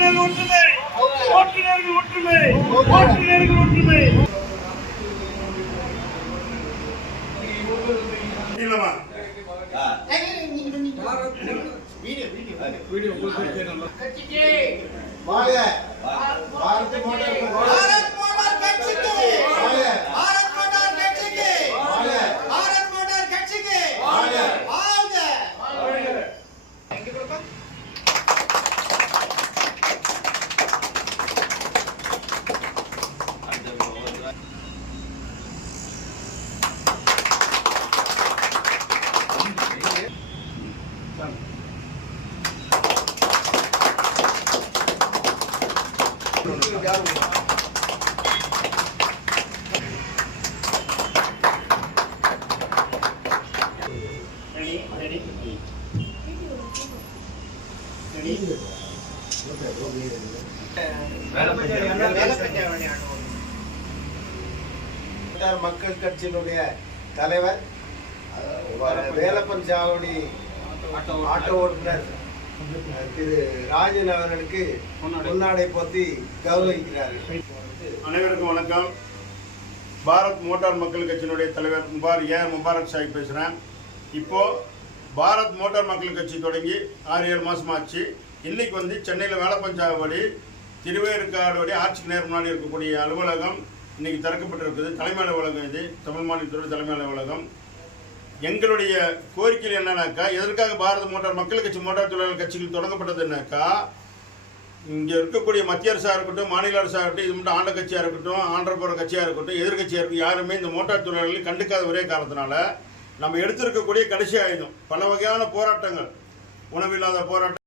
ஓட்டுநர்கள் ஒற்றுமை, ஓட்டுநர்கள் ஒற்றுமை, ஓட்டுநர்கள் ஒற்றுமை. மக்கள் கட்சியினுடைய தலைவர் வேலப்பன் சாவடி ஆட்டோ ஓட்டுநர் திரு ராஜன் அவர்களுக்கு பொன்னாடை போத்தி கௌரவிக்கிறார்கள். அனைவருக்கும் வணக்கம். பாரத் மோட்டார் மக்கள் கட்சியினுடைய தலைவர் முபாரக் சாஹிப் பேசுகிறேன். இப்போது பாரத் மோட்டார் மக்கள் கட்சி தொடங்கி 6-7 மாதம் ஆச்சு. இன்றைக்கி சென்னையில் வேலப்பன் சாவடி திருவேற்காடு ஆட்சிக்கு நேர் முன்னாடி இருக்கக்கூடிய அலுவலகம் இன்றைக்கி திறக்கப்பட்டிருக்குது. தலைமை அலுவலகம் இது தமிழ் மாநிலத்தோட தலைமை அலுவலகம். எங்களுடைய கோரிக்கைகள் என்னன்னாக்கா, எதற்காக பாரத மோட்டார் மக்கள் கட்சி மோட்டார் தொழிலாளர் கட்சிகள் தொடங்கப்பட்டதுன்னாக்கா, இங்கே இருக்கக்கூடிய மத்திய அரசாக இருக்கட்டும், மாநில அரசாக இருக்கட்டும், இது மட்டும் ஆண்ட கட்சியாக இருக்கட்டும், ஆண்ட போகிற கட்சியாக இருக்கட்டும், எதிர்கட்சியாக இருக்கட்டும், யாருமே இந்த மோட்டார் தொழிலாளர்கள் கண்டுக்காத ஒரே காரணத்தினால நம்ம எடுத்திருக்கக்கூடிய கடைசி ஆயுதம் பல வகையான போராட்டங்கள், உணவில்லாத போராட்டம்,